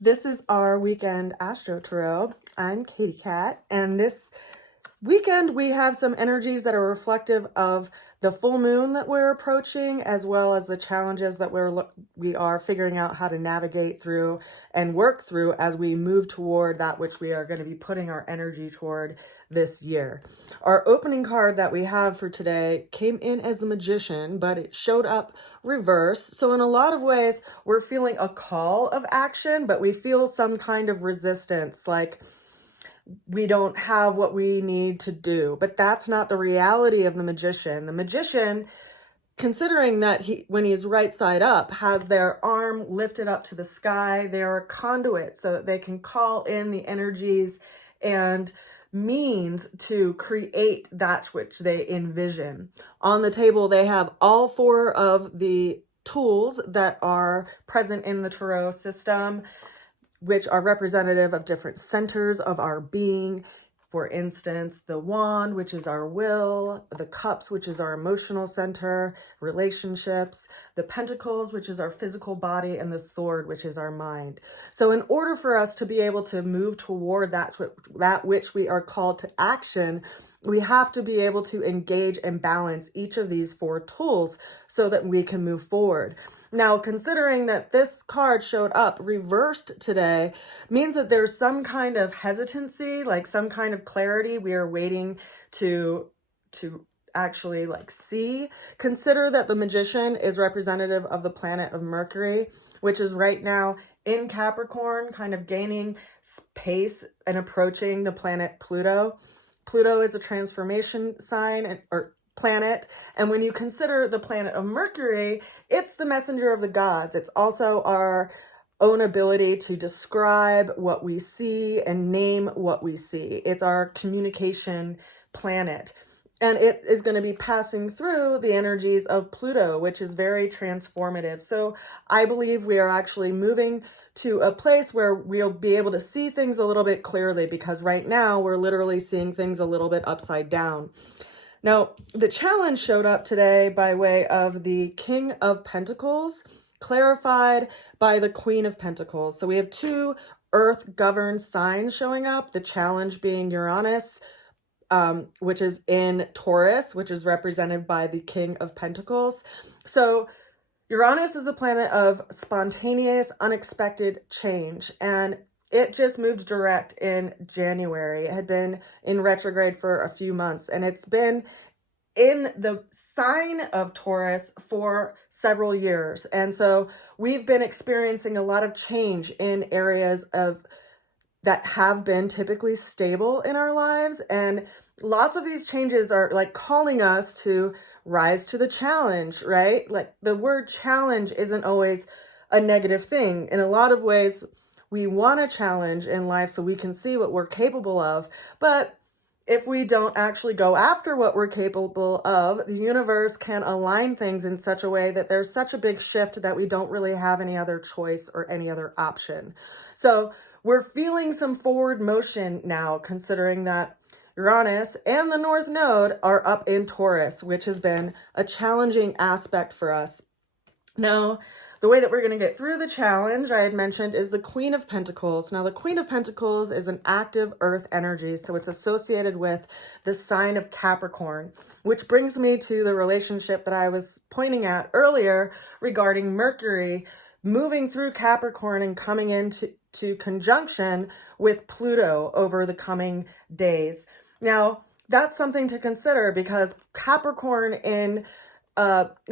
This is our weekend Astro Tarot. I'm Katie Cat, and this weekend we have some energies that are reflective of the full moon that we're approaching, as well as the challenges that we are figuring out how to navigate through and work through as we move toward that which we are going to be putting our energy toward this year. Our opening card that we have for today came in as the Magician, but it showed up reverse. So in a lot of ways, we're feeling a call of action, but we feel some kind of resistance, like we don't have what we need to do. But that's not the reality of the Magician. The Magician, considering that when he's right side up, has their arm lifted up to the sky. They're a conduit so that they can call in the energies and means to create that which they envision. On the table, they have all four of the tools that are present in the tarot system, which are representative of different centers of our being. For instance, the wand, which is our will, the cups, which is our emotional center, relationships, the pentacles, which is our physical body, and the sword, which is our mind. So in order for us to be able to move toward that which we are called to action, we have to be able to engage and balance each of these four tools so that we can move forward. Now, considering that this card showed up reversed today, means that there's some kind of hesitancy, like some kind of clarity we are waiting to actually see. Consider that the Magician is representative of the planet of Mercury, which is right now in Capricorn, kind of gaining pace and approaching the planet Pluto. Pluto is a transformation sign or planet, and when you consider the planet of Mercury, it's the messenger of the gods. It's also our own ability to describe what we see and name what we see. It's our communication planet, and it is going to be passing through the energies of Pluto, which is very transformative. So I believe we are actually moving to a place where we'll be able to see things a little bit clearly, because right now we're literally seeing things a little bit upside down. Now, the challenge showed up today by way of the King of Pentacles, clarified by the Queen of Pentacles. So we have two earth-governed signs showing up, the challenge being Uranus, which is in Taurus, which is represented by the King of Pentacles. So Uranus is a planet of spontaneous, unexpected change, and it just moved direct in January. It had been in retrograde for a few months, and it's been in the sign of Taurus for several years. And so we've been experiencing a lot of change in areas that have been typically stable in our lives. And lots of these changes are calling us to rise to the challenge, right? Like, the word challenge isn't always a negative thing. In a lot of ways, we want a challenge in life so we can see what we're capable of. But if we don't actually go after what we're capable of, the universe can align things in such a way that there's such a big shift that we don't really have any other choice or any other option. So we're feeling some forward motion now, considering that Uranus and the North Node are up in Taurus, which has been a challenging aspect for us. Now, the way that we're going to get through the challenge, I had mentioned, is the Queen of Pentacles. Now, the Queen of Pentacles is an active earth energy, so it's associated with the sign of Capricorn, which brings me to the relationship that I was pointing at earlier regarding Mercury moving through Capricorn and coming into conjunction with Pluto over the coming days. Now, that's something to consider, because Capricorn in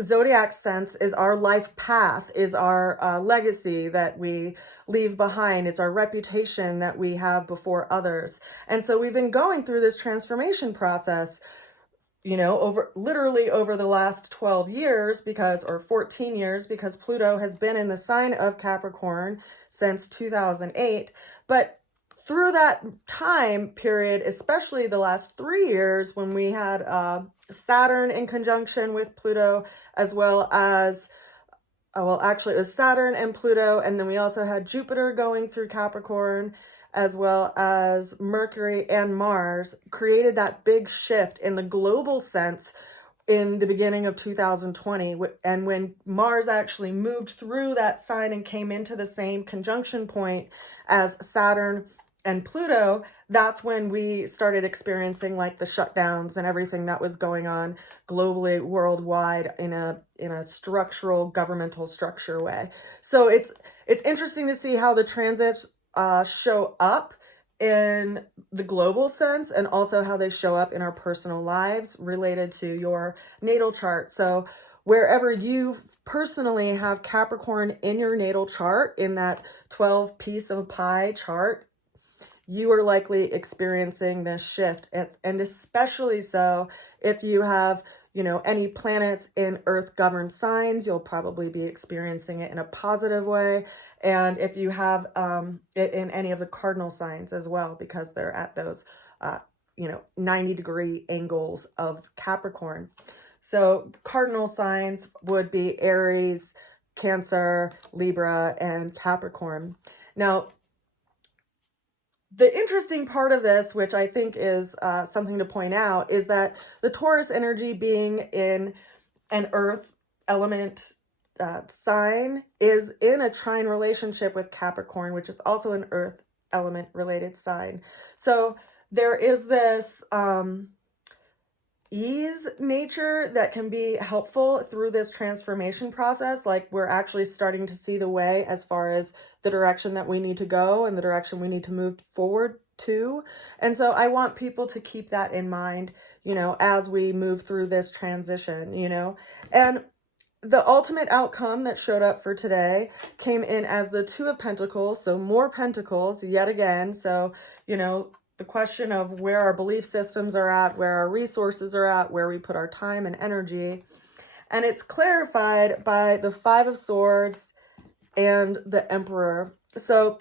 zodiac sense is our life path, is our legacy that we leave behind. It's our reputation that we have before others. And so we've been going through this transformation process, literally over the last 12 years or 14 years, because Pluto has been in the sign of Capricorn since 2008. But through that time period, especially the last 3 years when we had Saturn in conjunction with Pluto, as well as, actually it was Saturn and Pluto, and then we also had Jupiter going through Capricorn, as well as Mercury and Mars, created that big shift in the global sense in the beginning of 2020. And when Mars actually moved through that sign and came into the same conjunction point as Saturn and Pluto, that's when we started experiencing like the shutdowns and everything that was going on globally, worldwide, in a structural, governmental structure way. So it's interesting to see how the transits show up in the global sense, and also how they show up in our personal lives related to your natal chart. So wherever you personally have Capricorn in your natal chart, in that 12 piece of pie chart, you are likely experiencing this shift. And especially so if you have, you know, any planets in Earth-governed signs, you'll probably be experiencing it in a positive way. And if you have it in any of the cardinal signs as well, because they're at those, 90-degree angles of Capricorn. So cardinal signs would be Aries, Cancer, Libra, and Capricorn. Now, the interesting part of this, which I think is something to point out, is that the Taurus energy, being in an earth element sign, is in a trine relationship with Capricorn, which is also an earth element related sign. So there is this ease nature that can be helpful through this transformation process. Like, we're actually starting to see the way as far as the direction that we need to go and the direction we need to move forward to. And so I want people to keep that in mind, you know, as we move through this transition, you know. And the ultimate outcome that showed up for today came in as the Two of Pentacles. So more pentacles yet again. So, you know, the question of where our belief systems are at, where our resources are at, where we put our time and energy. And it's clarified by the Five of Swords and the Emperor. So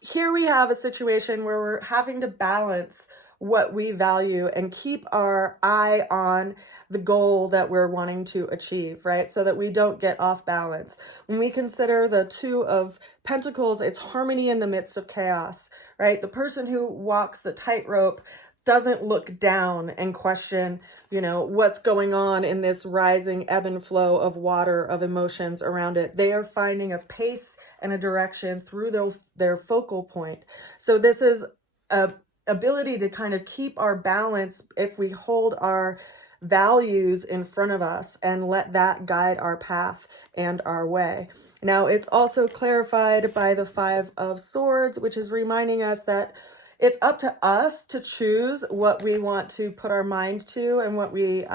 here we have a situation where we're having to balance what we value and keep our eye on the goal that we're wanting to achieve, right? So that we don't get off balance. When we consider the Two of Pentacles, it's harmony in the midst of chaos, right? The person who walks the tightrope doesn't look down and question, you know, what's going on in this rising ebb and flow of water, of emotions around it. They are finding a pace and a direction through their focal point. So this is a ability to kind of keep our balance if we hold our values in front of us and let that guide our path and our way. Now, it's also clarified by the Five of Swords, which is reminding us that it's up to us to choose what we want to put our mind to and what we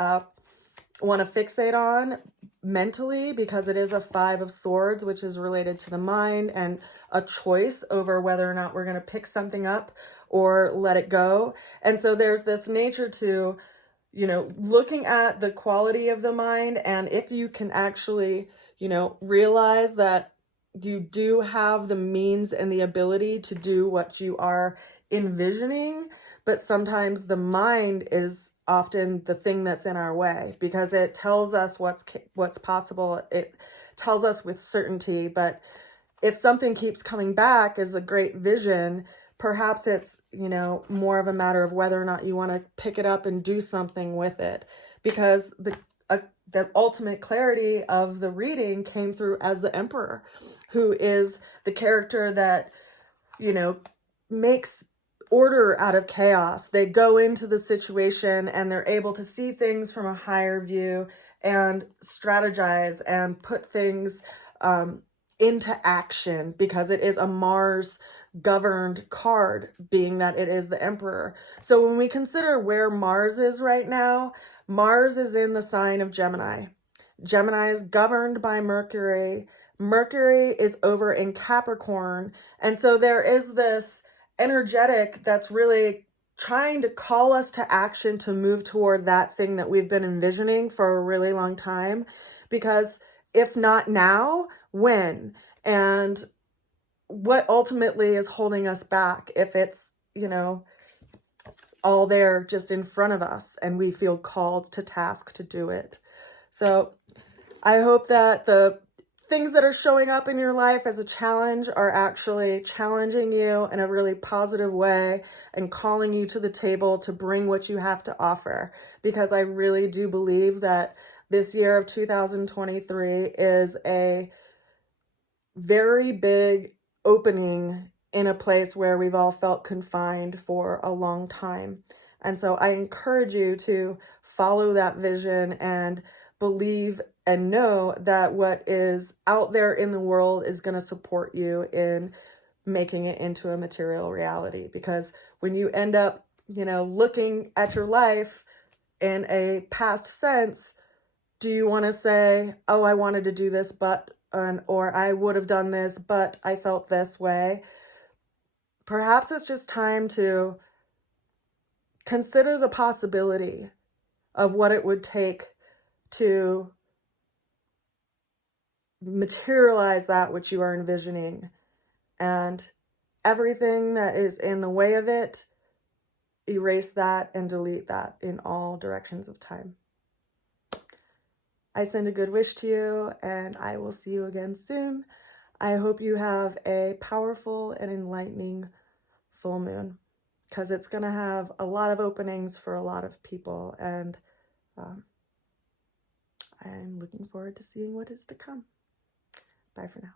want to fixate on mentally, because it is a Five of Swords, which is related to the mind and a choice over whether or not we're going to pick something up or let it go. And so there's this nature to, you know, looking at the quality of the mind, and if you can actually, you know, realize that you do have the means and the ability to do what you are envisioning, but sometimes the mind is often the thing that's in our way, because it tells us what's possible. It tells us with certainty, but if something keeps coming back as a great vision, perhaps it's, you know, more of a matter of whether or not you want to pick it up and do something with it, because the ultimate clarity of the reading came through as the Emperor, who is the character that, you know, makes order out of chaos. They go into the situation and they're able to see things from a higher view and strategize and put things into action, because it is a Mars governed card, being that it is the Emperor. So when we consider where Mars is right now, Mars is in the sign of Gemini. Gemini is governed by Mercury. Mercury is over in Capricorn. And so there is this energetic that's really trying to call us to action to move toward that thing that we've been envisioning for a really long time. Because if not now, when? And what ultimately is holding us back if it's, you know, all there just in front of us and we feel called to task to do it. So I hope that the things that are showing up in your life as a challenge are actually challenging you in a really positive way and calling you to the table to bring what you have to offer. Because I really do believe that this year of 2023 is a very big opening in a place where we've all felt confined for a long time. And so I encourage you to follow that vision and believe and know that what is out there in the world is going to support you in making it into a material reality. Because when you end up, looking at your life in a past sense, do you want to say, oh, I wanted to do this, but, or I would have done this, but I felt this way? Perhaps it's just time to consider the possibility of what it would take to materialize that which you are envisioning, and everything that is in the way of it, erase that and delete that in all directions of time. I send a good wish to you, and I will see you again soon. I hope you have a powerful and enlightening full moon, because it's going to have a lot of openings for a lot of people, and I'm looking forward to seeing what is to come. Bye for now.